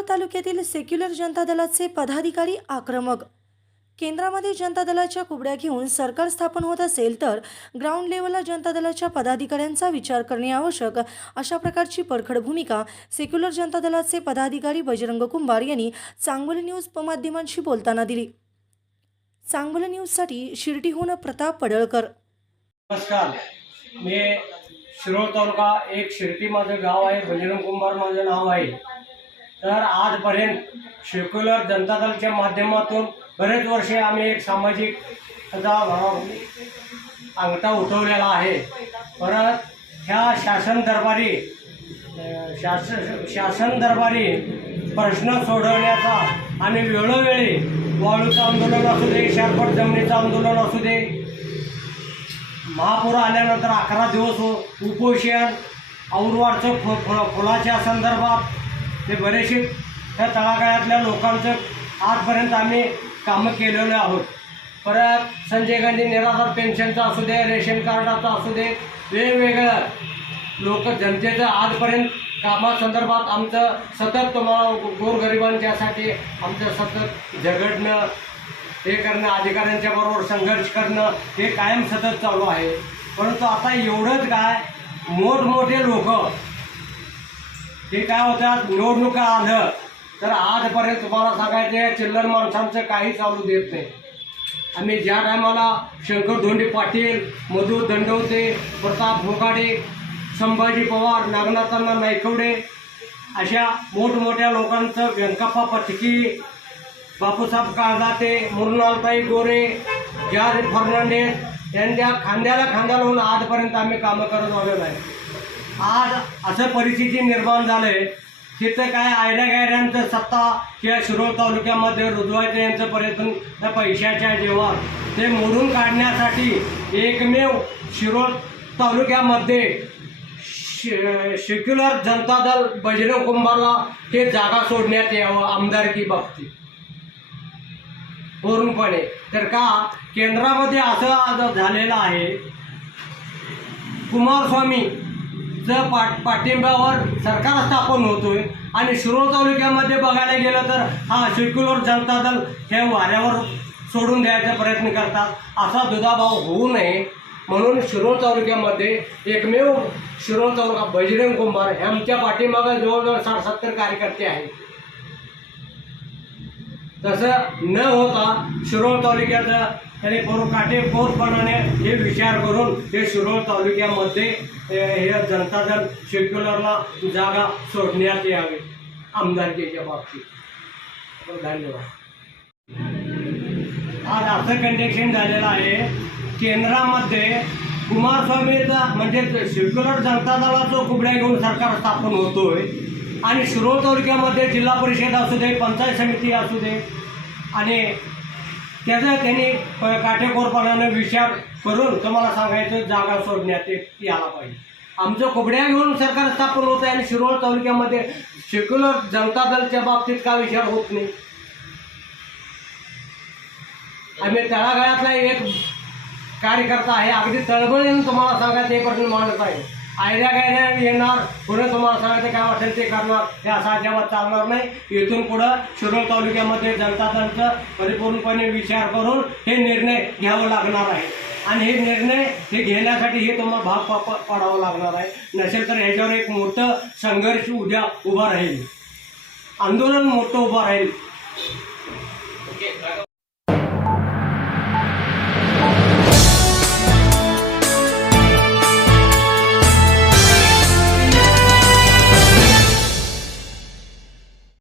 तालुक्यातील सेक्युलर जनता दलाचे पदाधिकारी आक्रमक. केंद्रामध्ये जनता दलाच्या कुबड्या घेऊन सरकार स्थापन होत असेल तर ग्राउंड लेवलला जनता दलाच्या पदाधिकाऱ्यांचा विचार करणे आवश्यक. अशा प्रकारची परखड भूमिका सेक्युलर जनता दलाचे पदाधिकारी बजरंग कुंभार यांनी चांगली न्यूज माध्यमांशी बोलताना दिली. चांगलं न्यूजसाठी शिर्डीहून प्रताप पडळकर. नमस्कार. मी शिरोळ तालुका एक शिर्टी माझं गाव आहे. बजरंग कुंभार माझं नाव आहे. तर आजपर्यंत सेक्युलर जनता दलच्या माध्यमातून बरेच वर्षे आम्ही एक सामाजिक अंगठा उठवलेला आहे. परत ह्या शासन दरबारी शास शासन शासन दरबारी प्रश्न सोडवण्याचा आणि वेळोवेळी वाळूचं आंदोलन असू दे शारपट जमिनीचं आंदोलन असू दे महापूर आल्यानंतर अकरा दिवस उपोषण औरवाडचं फुलाच्या संदर्भात ते बरेचसे त्या तळागाळातल्या लोकांचं आजपर्यंत आम्ही कामं केलेलं आहोत. परत संजय गांधी निराधार पेन्शनचं असू दे रेशन कार्डाचं असू दे वेगवेगळं लोक जनतेचं आजपर्यंत कामासंदर्भात आमचं सतत तुम्हाला गोरगरिबांच्यासाठी आमचं सतत झगडणं हे करणं अधिकाऱ्यांच्या बरोबर संघर्ष करणं हे कायम सतत चालू आहे. परंतु आता एवढंच काय मोठमोठे लोक हे काय होतात निवडणुका आलं तर आजपर्यंत तुम्हाला सांगायचं आहे, चिल्लर माणसांचं काही चालू देत नाही. आम्ही ज्या टायमाला शंकर धोंडे पाटील मधु दंडवते प्रताप भोकाडे संभाजी पवार नागनाथांना नायकवडे अशा मोठमोठ्या लोकांचं व्यंकप्पा पथकी बापूसाहेब काळदाते मृणालताई गोरे जॉर्ज फर्नांडेस यांच्या खांद्याला खांदा लावून आजपर्यंत आम्ही कामं करत आलेलो आहे. आज असं परिस्थिती निर्माण झालंय तिथं काय आयड्या गायड्यांचं सत्ता किंवा शिरोळ तालुक्यामध्ये रुजवायचं यांचं प्रयत्न त्या पैशाच्या जेव्हा ते मोडून काढण्यासाठी एकमेव शिरोळ तालुक्यामध्ये सेक्युलर जनता दल बजरंग कुंभारला हे जागा सोडण्यात यावं आमदारकी बाबतीत. पूर्णपणे. तर का केंद्रामध्ये असं आज झालेलं आहे? कुमारस्वामी कुमारस्वामीचं पाठ पाठिंब्यावर सरकार स्थापन होतोय आणि शिरोळ तालुक्यामध्ये बघायला गेलं तर हा सेक्युलर जनता दल हे वाऱ्यावर सोडून द्यायचा प्रयत्न करतात. असा दुधाभाव होऊ नये. म्हणून शिरोळ तालुक्यामध्ये एकमेव शिरोळ तालुका बजरंग कुंभार यांच्या पाठीमागं जवळजवळ साठ सत्तर कार्यकर्ते आहेत. तसं न होता शिरोळ तालुक्याचं त्याने करू काटेकोरपणाने हे विचार करून हे शिरोळ तालुक्यामध्ये हे हे जनता दल सेक्युलरला जागा सोडण्यात यावी आमदारकीच्या बाबतीत. हो, धन्यवाद. आज असं कंडिशन झालेलं आहे केंद्रामध्ये कुमारस्वामीचा म्हणजे सेक्युलर जनता दलाचं कुबड्या घेऊन सरकार स्थापन होतोय आणि शिरोळ तालुक्यामध्ये जिल्हा परिषद असू दे पंचायत समिती असू दे आणि त्याचा त्यांनी प- काटेकोरपणानं विचार करून तुम्हाला सांगायचं जागा सोडण्यात यायला पाहिजे. आमचं कोबड्या घेऊन सरकार स्थापन होत आहे आणि शिरोळ तालुक्यामध्ये सेक्युलर जनता दलच्या बाबतीत का विचार होत नाही? आम्ही तळागाळातला एक कार्यकर्ता आहे अगदी तळबळीनं तुम्हाला सांगायचं एक प्रश्न मांडत आहे. आयड्या गायड्या येणार. पुढे तुम्हाला सांगायचं काय वाटेल ते करणार. हे असं अजिबात चालणार नाही. इथून पुढं शिरोळ तालुक्यामध्ये जनता दलचं परिपूर्णपणे विचार करून हे निर्णय घ्यावं लागणार आहे. आणि हे निर्णय हे घेण्यासाठी हे तुम्हाला भाग पाडावं लागणार आहे. नसेल तर ह्याच्यावर एक मोठं संघर्ष उद्या उभा राहील. आंदोलन मोठं उभं राहील.